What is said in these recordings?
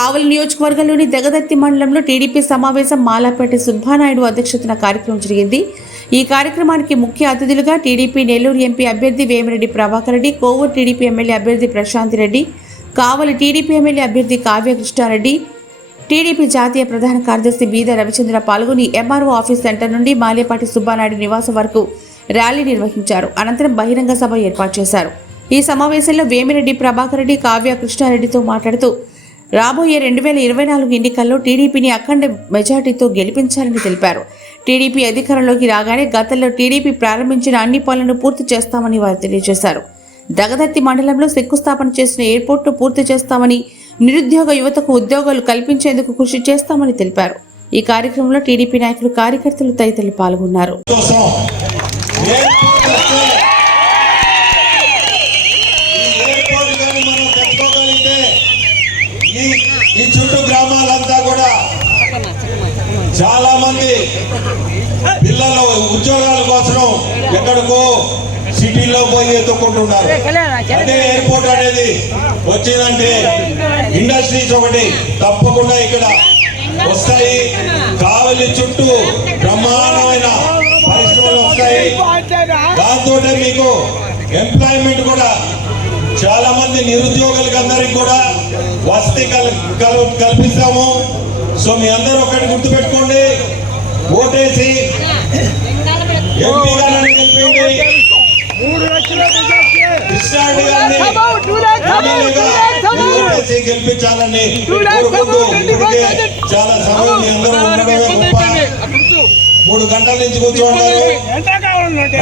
కావలి నియోజకవర్గంలోని దగదత్తి మండలంలో టీడీపీ సమావేశం మాలాపేట సుబ్బానాయుడు అధ్యక్షతన కార్యక్రమం జరిగింది. ఈ కార్యక్రమానికి ముఖ్య అతిథులుగా టీడీపీ నెల్లూరు ఎంపీ అభ్యర్థి వేమిరెడ్డి ప్రభాకర్ రెడ్డి కోవూరు టీడీపీ ఎమ్మెల్యే అభ్యర్థి ప్రశాంత్ రెడ్డి కావలి టీడీపీ ఎమ్మెల్యే అభ్యర్థి కావ్య కృష్ణారెడ్డి టీడీపీ జాతీయ ప్రధాన కార్యదర్శి బీద రవిచంద్ర పాల్గొని ఎంఆర్ఓ ఆఫీస్ సెంటర్ నుండి మాలేపాటి సుబ్బానాయుడు నివాసం వరకు ర్యాలీ నిర్వహించారు. అనంతరం బహిరంగ సభ ఏర్పాటు చేశారు. ఈ సమావేశంలో వేమిరెడ్డి ప్రభాకర్ రెడ్డి కావ్య కృష్ణారెడ్డితో మాట్లాడుతూ రాబోయే రెండు వేల ఇరవై నాలుగు ఎన్నికల్లో టీడీపీని అఖండ మెజార్టీతో గెలిపించాలని తెలిపారు. టీడీపీ అధికారంలోకి రాగానే గతంలో టీడీపీ ప్రారంభించిన అన్ని పనులను పూర్తి చేస్తామని వారు తెలియజేశారు. దగదత్తి మండలంలో శంకుస్థాపన చేసిన ఎయిర్పోర్ట్ను పూర్తి చేస్తామని నిరుద్యోగ యువతకు ఉద్యోగాలు కల్పించేందుకు కృషి చేస్తామని తెలిపారు. ఈ కార్యక్రమంలో టీడీపీ నాయకులు కార్యకర్తలు తదితరులు పాల్గొన్నారు. ఈ చుట్టూ గ్రామాలంతా కూడా చాలా మంది పిల్లలు ఉద్యోగాల కోసం ఎక్కడికో సిటీలో పోయి ఎత్తుకుంటున్నారు అదే ఎయిర్పోర్ట్ అనేది వచ్చిందంటే ఇండస్ట్రీస్ ఒకటి తప్పకుండా ఇక్కడ వస్తాయి. కావలి చుట్టూ బ్రహ్మాండమైన పరిశ్రమలు వస్తాయి. దాంతో మీకు ఎంప్లాయ్మెంట్ కూడా చాలా మంది నిరుద్యోగులకి అందరికి కూడా వసతి కల్ కల్- కల్పిస్తాము. సో మీ అందరూ ఒకటి గుర్తుపెట్టుకోండి. ఓటేసి ఎంపీ గారిని గెలిపిండి కృష్ణారెడ్డి గారిని ఎమ్మెల్యేగా మీరు ఓటేసి గెలిపించాలని కోరుకుంటూ ఇప్పటికే చాలా సమయం మీ అందరూ ఉండడమే గొప్ప. మూడు గంటల నుంచి కూర్చోండారు.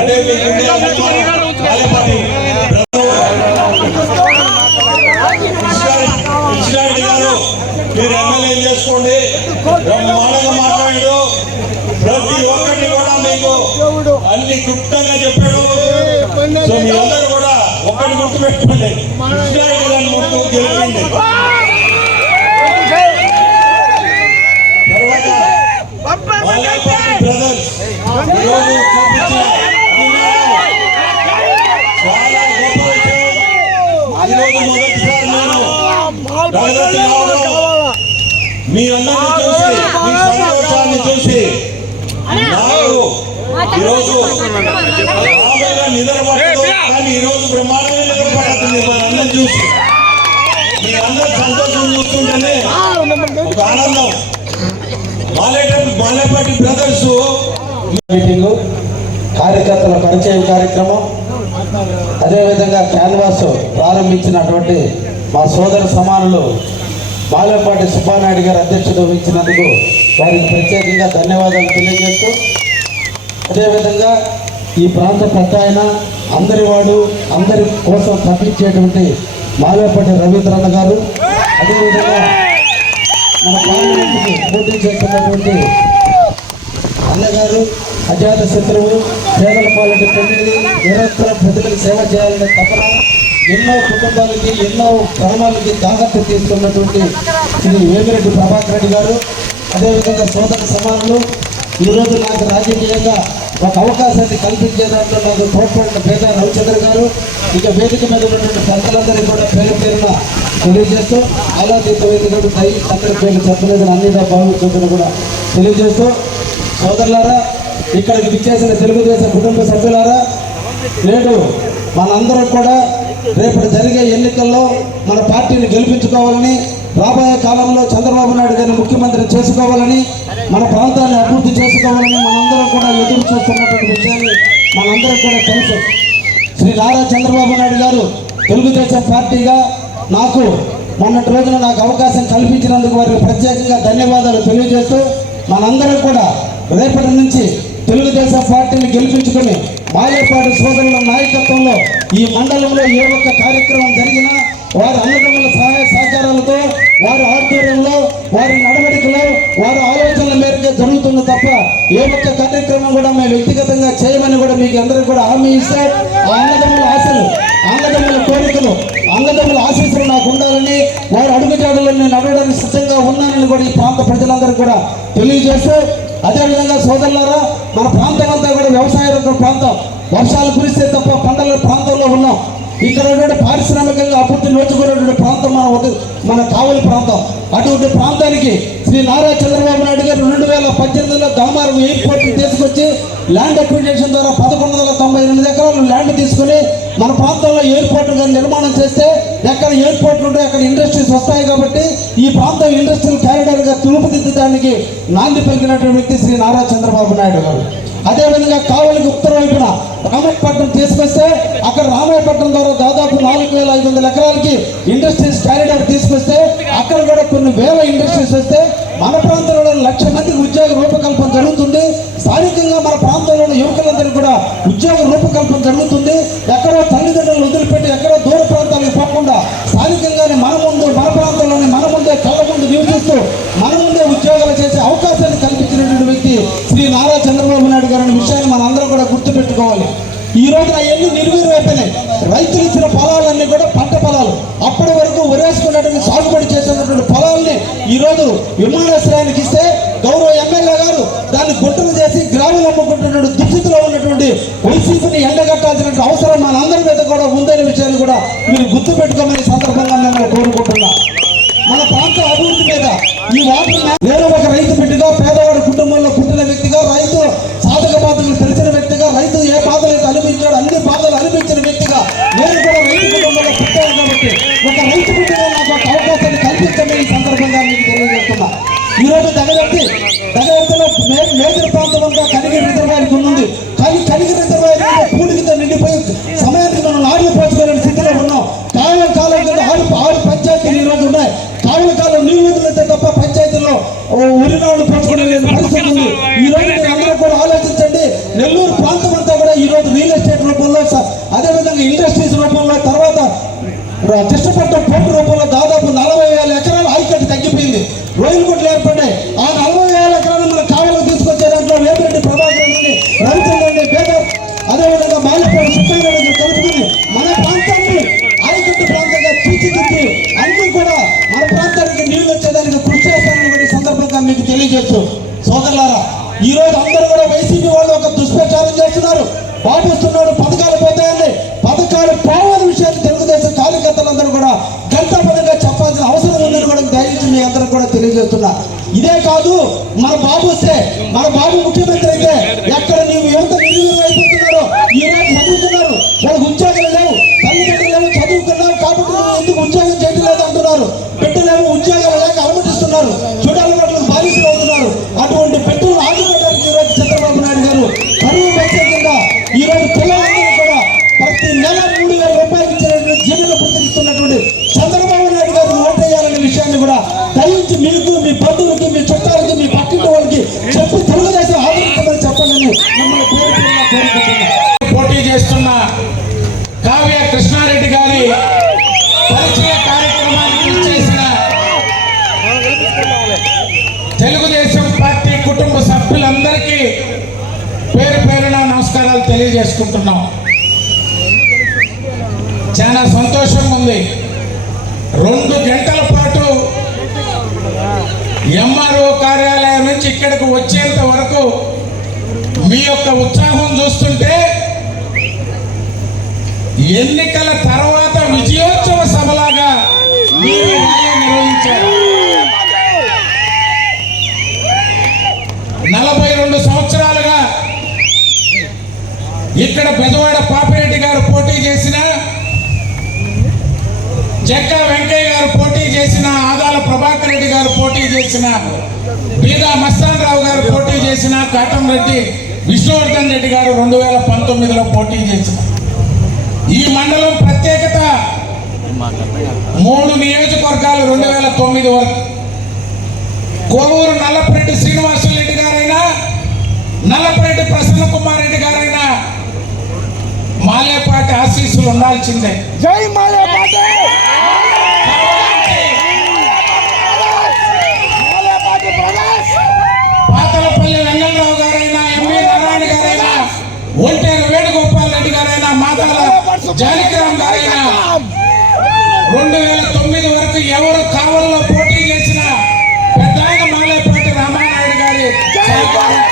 అదే ఒక్కటి గుర్తుపెట్టుకోండి కృష్ణారెడ్డి గారిని ముందు గెలిపండి బ్రదర్స్ ఈరోజు చూపించిన చాలా గొప్ప ఈరోజు మొదటిసారి నేను దళితులు మీ అందరిని చూసి మీ సంతోషాన్ని చూసి నాకు ఈరోజు సంతోషం చూస్తుంటేనే ఒక ఆనందం. బ్రదర్స్ కార్యకర్తల పరిచయం కార్యక్రమం అదేవిధంగా క్యాన్వాస్ ప్రారంభించినటువంటి మా సోదర సమానులు బాలపాటి సుబ్బానాయుడు గారు అధ్యక్షత వహించినందుకు వారికి ప్రత్యేకంగా ధన్యవాదాలు తెలియజేస్తూ అదేవిధంగా ఈ ప్రాంత పెద్ద ఆయన అందరి వాడు అందరి కోసం తప్పించేటువంటి మాలేపల్లి రవీంద్రన్న గారు. అదేవిధంగా మన పార్లమెంట్కి పోటీ చేస్తున్నటువంటి అన్నగారు అజాత శత్రువు పేదల పాలటి పెళ్ళి నిరంతరం ప్రజలకు సేవ చేయాలనే తపన ఎన్నో కుటుంబాలకి ఎన్నో గ్రామాలకి జాగ్రత్త తీసుకున్నటువంటి శ్రీ వేమిరెడ్డి ప్రభాకర్ రెడ్డి గారు. అదేవిధంగా సోదర సమానులు ఈరోజు నాకు రాజకీయంగా ఒక అవకాశాన్ని కల్పించే దాంట్లో నాకు తోడ్పడిన పేద రవిచంద్ర గారు ఇక వేదిక మీద ఉన్నటువంటి పెద్దలందరికీ కూడా పేరు పేరున తెలియజేస్తూ ఆలాతీత వేదికడు దై అందరి పేర్లు చెప్పలేదని అన్ని భావించుకుంటున్నా కూడా తెలియజేస్తూ సోదరులారా ఇక్కడికి విచ్చేసిన తెలుగుదేశం కుటుంబ సభ్యులారా నేడు మనందరం కూడా రేపటి జరిగే ఎన్నికల్లో మన పార్టీని గెలిపించుకోవాలని రాబోయే కాలంలో చంద్రబాబు నాయుడు గారిని ముఖ్యమంత్రిని చేసుకోవాలని మన ప్రాంతాన్ని అభివృద్ధి చేసుకోవాలని చూస్తున్నటువంటి విషయాన్ని మనందరం కూడా తెలుసు. శ్రీ నారా చంద్రబాబు నాయుడు గారు తెలుగుదేశం పార్టీగా నాకు మొన్నటి రోజున నాకు అవకాశం కల్పించినందుకు వారికి ప్రత్యేకంగా ధన్యవాదాలు తెలియజేస్తూ మనందరం కూడా రేపటి నుంచి తెలుగుదేశం పార్టీని గెలిపించుకుని మాయపాటి సోదరుల నాయకత్వంలో ఈ మండలంలో ఏ ఒక్క కార్యక్రమం జరిగినా వారు అన్నదమ్ముల అందరూ కూడా హామీ ఇస్తే ఆ అన్నదమ్ముల ఆశలు అన్నదమ్ముల కోరికలు అన్నదమ్ముల ఆశీస్సులు నాకు ఉండాలని వారి అడుగుజాడల్లో నేను నడవడానికి సిద్ధంగా ఉన్నానని కూడా ఈ ప్రాంత ప్రజలందరూ కూడా తెలియజేస్తూ అదేవిధంగా సోదరులారా మన ప్రాంతం అంతా కూడా వ్యవసాయ రంగం ప్రాంతం. వర్షాలు కురిస్తే తప్ప పంటల ప్రాంతంలో ఉన్నాం. ఇక్కడ ఉన్నటువంటి పారిశ్రామికంగా అభివృద్ధి నోచుకున్నటువంటి మన మన కావలి ప్రాంతం. అటువంటి ప్రాంతానికి శ్రీ నారా చంద్రబాబు నాయుడు గారు రెండు వేల పద్దెనిమిదిలో దామారం ఎయిర్పోర్ట్ తీసుకొచ్చి ల్యాండ్ అక్విజిషన్ ద్వారా పదకొండు వందల తొంభై ఎనిమిది ఎకరాలు ల్యాండ్ తీసుకుని మన ప్రాంతంలో ఎయిర్పోర్ట్ కానీ నిర్మాణం చేస్తే ఎక్కడ ఎయిర్పోర్ట్లు ఉంటాయి అక్కడ ఇండస్ట్రీస్ వస్తాయి కాబట్టి ఈ ప్రాంతం ఇండస్ట్రియల్ క్యారిడర్గా గా నాంది పలికినటువంటి వ్యక్తి శ్రీ నారా చంద్రబాబు నాయుడు గారు. అదేవిధంగా కావలికి ఉత్తర వైపున రామాయపట్నం తీసుకొస్తే అక్కడ రామాయపట్నం ద్వారా దాదాపు నాలుగు వేల ఐదు వందల ఎకరాలకి ఇండస్ట్రీ వేల ఇండస్ట్రీస్ వస్తే మన ప్రాంతంలో లక్ష మందికి ఉద్యోగ రూపకల్పన జరుగుతుంది. స్థానికంగా మన ప్రాంతంలోని యువకులందరికీ కూడా ఉద్యోగ రూపకల్పన జరుగుతుంది. ఎక్కడో తల్లిదండ్రులను వదిలిపెట్టి ఎక్కడో దూర ప్రాంతాలకు పోకుండా స్థానికంగానే మన ముందు మన ప్రాంతంలోనే మన ముందే కళ్ళ ముందు నివసిస్తూ మన ముందే ఉద్యోగాలు చేసే అవకాశాన్ని కల్పించినటువంటి వ్యక్తి శ్రీ నారా చంద్రబాబు నాయుడు గారి అనే విషయాన్ని మనందరం కూడా గుర్తుపెట్టుకోవాలి. ఈ రోజు అవన్నీ నిర్వీర్యం విమానాశ్రయానికి ఇస్తే గౌరవ ఎమ్మెల్యే గారు దాన్ని గుంటలు చేసి గ్రాములు అమ్ముకుంటున్నటువంటి దుస్థితిలో ఉన్నటువంటి వైసీపీని ఎండగట్టాల్సినటువంటి అవసరం మనందరి మీద కూడా ఉందనే విషయాన్ని కూడా మీరు గుర్తుపెట్టుకోమని సందర్భంగా నేను కోరుకుంటున్నా. మన ప్రాంత అభివృద్ధి మీద ఈ వాటర్ వేరే నేను ఒక రైతు బిడ్డగా పరిస్థితి ఉంది. ఈ రోజు అందరూ కూడా ఆలోచించండి. నెల్లూరు ప్రాంతం అంతా కూడా ఈ రోజు రియల్ ఎస్టేట్ రూపంలో అదేవిధంగా ఇండస్ట్రీస్ రూపంలో తర్వాత కృష్ణపట్నం పోర్టు రూపంలో దాదాపు నలభై వేల ఎకరాలు హైకట్ తగ్గిపోయింది. రోజులు తెలియజేస్తూ సోదరులారా ఈ రోజు అందరూ కూడా వైసీపీ వాళ్ళు ఒక దుష్ప్రచారం చేస్తున్నారు. బాబు పథకాలు పోతాయని. పథకాలు పోవని విషయాన్ని తెలుగుదేశం కార్యకర్తలందరూ కూడా గంటాపదంగా చెప్పాల్సిన అవసరం ఉందని కూడా దయచేసి మీ అందరూ కూడా తెలియజేస్తున్నా. ఇదే కాదు మన బాబు వస్తే మన బాబు ముఖ్యమంత్రి అయితే ఎక్కడ నీవు ఎంత నిర్వీర్యం తెలుగుదేశం పార్టీ కుటుంబ సభ్యులందరికీ పేరు పేరున నమస్కారాలు తెలియజేసుకుంటున్నాం. చాలా సంతోషంగా ఉంది. రెండు గంటల పాటు ఎంఆర్ఓ కార్యాలయం నుంచి ఇక్కడికి వచ్చేంత వరకు మీ యొక్క ఉత్సాహం చూస్తుంటే ఎన్నికల తర్వాత విజయోత్సవ సభలాగా మీరు నిర్వహించారు నలభై రెండు సంవత్సరాలుగా ఇక్కడ బెజవాడ పాపిరెడ్డి గారు పోటీ చేసిన జక్కా వెంకయ్య గారు పోటీ చేసిన ఆదాల ప్రభాకర్ రెడ్డి గారు పోటీ చేసిన బీదా మస్తాన్ రావు గారు పోటీ చేసిన కాటంరెడ్డి విష్ణువర్ధన్ రెడ్డి గారు రెండు వేల పంతొమ్మిదిలో పోటీ చేసిన. ఈ మండలం ప్రత్యేకత మూడు నియోజకవర్గాలు రెండు వేల తొమ్మిది వరకు. కోవూరు నల్లపరెడ్డి శ్రీనివాసరెడ్డి గారు నల్లపరెడ్డి ప్రసన్న కుమార్ రెడ్డి గారైనా మాలేపాటి ఆశీస్సులు ఉండాల్సిందే. జై మాలే పాటే మాలే పాటే ప్రకాష్ పాతలపల్లి వెంగళరావు గారైనా ఎంవి నారాయణ గారైనా ఒంటేరు వేణుగోపాల్ రెడ్డి గారైనా మాదాల జానకిరామ్ గారైనా రెండు వేల తొమ్మిది వరకు ఎవరు కావల్లో పోటీ చేసిన పెద్ద ఆయన మాలేపాటి రామానాయుడు గారి సహకారం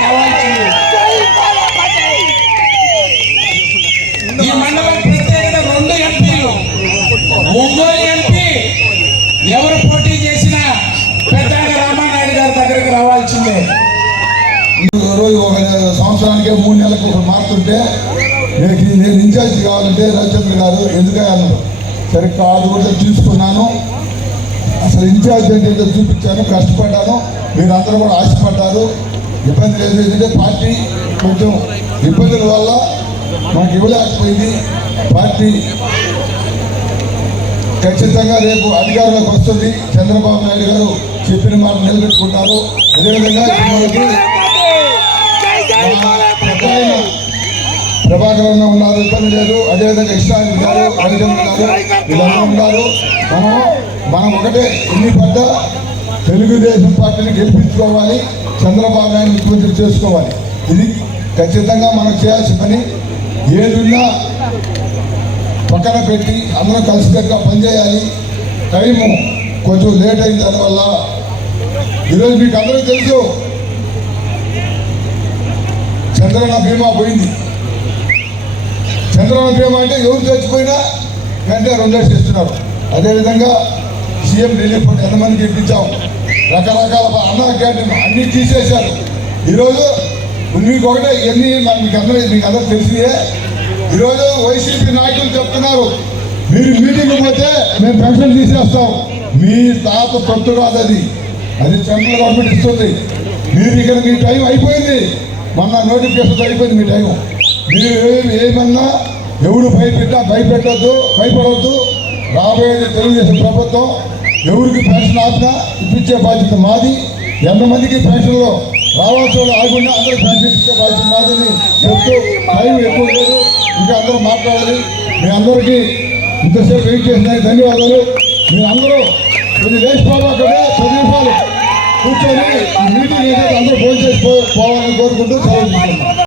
ఒకరు మారుతుంటే నేను నేను ఇన్ఛార్జ్ కావాలంటే రవిచంద్ర గారు అన్నారు. సరే కాదు కూడా తీసుకున్నాను. అసలు ఇన్ఛార్జ్ అంటే చూపించాను కష్టపడ్డాను. మీరు అందరూ కూడా ఆశపడ్డారు. ఇబ్బంది లేదు ఎందుకంటే పార్టీ కొంచెం ఇబ్బందుల వల్ల మాకు ఇవ్వలేకపోయింది. పార్టీ ఖచ్చితంగా రేపు అధికారంలోకి వస్తుంది. చంద్రబాబు నాయుడు గారు చెప్పిన మాట నిలబెట్టుకుంటారు. అదేవిధంగా ప్రభాకర్ ఉన్నారు ఇబ్బంది లేదు. అదేవిధంగా ఇష్టాన్ని ఉన్నారు రవిచంద్ర ఇలా వీళ్ళందరూ ఉన్నారు. మనం మనం ఒకటే ఎన్ని పడ్డ తెలుగుదేశం పార్టీని గెలిపించుకోవాలి చంద్రబాబు నాయుడు ముఖ్యమంత్రి చేసుకోవాలి. ఇది ఖచ్చితంగా మనం చేయాల్సిన పని. ఏదున్నా పక్కన పెట్టి అందరం కలిసికట్టుగా పనిచేయాలి. టైము కొంచెం లేట్ అయిన దానివల్ల ఈరోజు మీకు అందరూ తెలుసు చంద్రన బీమా పోయింది. చంద్రబాబు బీమా అంటే ఎవరు చచ్చిపోయినా వెంటనే లక్షలు ఇస్తున్నారు. అదేవిధంగా సీఎం రిలీఫ్ ఫండ్ ఎంతమందికి ఇప్పించాం రకరకాల అన్న క్యాంటీన్ అన్ని తీసేశారు. ఈరోజు మీకు ఒకటే ఎన్ని మీకు అందరూ మీకు అందరూ తెలిసియే ఈరోజు వైసీపీ నాయకులు చెప్తున్నారు. మీరు మీటింగ్ పోతే మేము పెన్షన్ తీసేస్తాం. మీ తాత తొట్టు కాదు అది. అది సెంట్రల్ గవర్నమెంట్ ఇస్తుంది. మీరు ఇక్కడ మీ టైం అయిపోయింది. మొన్న నోటిఫికేషన్ అయిపోయింది మీ టైం. మీరు ఏమన్నా ఎవరు భయపెట్ట భయపెట్టద్దు భయపడవద్దు రాబోయేది తెలుగుదేశం ప్రభుత్వం. ఎవరికి పెన్షన్ ఆపినా ఇప్పించే బాధ్యత మాది. ఎంతమందికి పెన్షన్లో రావాల్సిన వాళ్ళు ఆగుండా అందరూ పెన్షన్ ఇచ్చే బాధ్యత మాదని చెప్తూ టైం ఎక్కువ లేదు. ఇంకా అందరూ మాట్లాడాలి. మీ అందరికీ ఇంతసేపు వెయిట్ చేసినాయి ధన్యవాదాలు. మీరు అందరూ కొన్ని లేచిపోవాలంటే పది నిమిషాలు కూర్చొని మీటింగ్ అందరూ ఫోన్ చేసి పోవాలని కోరుకుంటూ సెలవు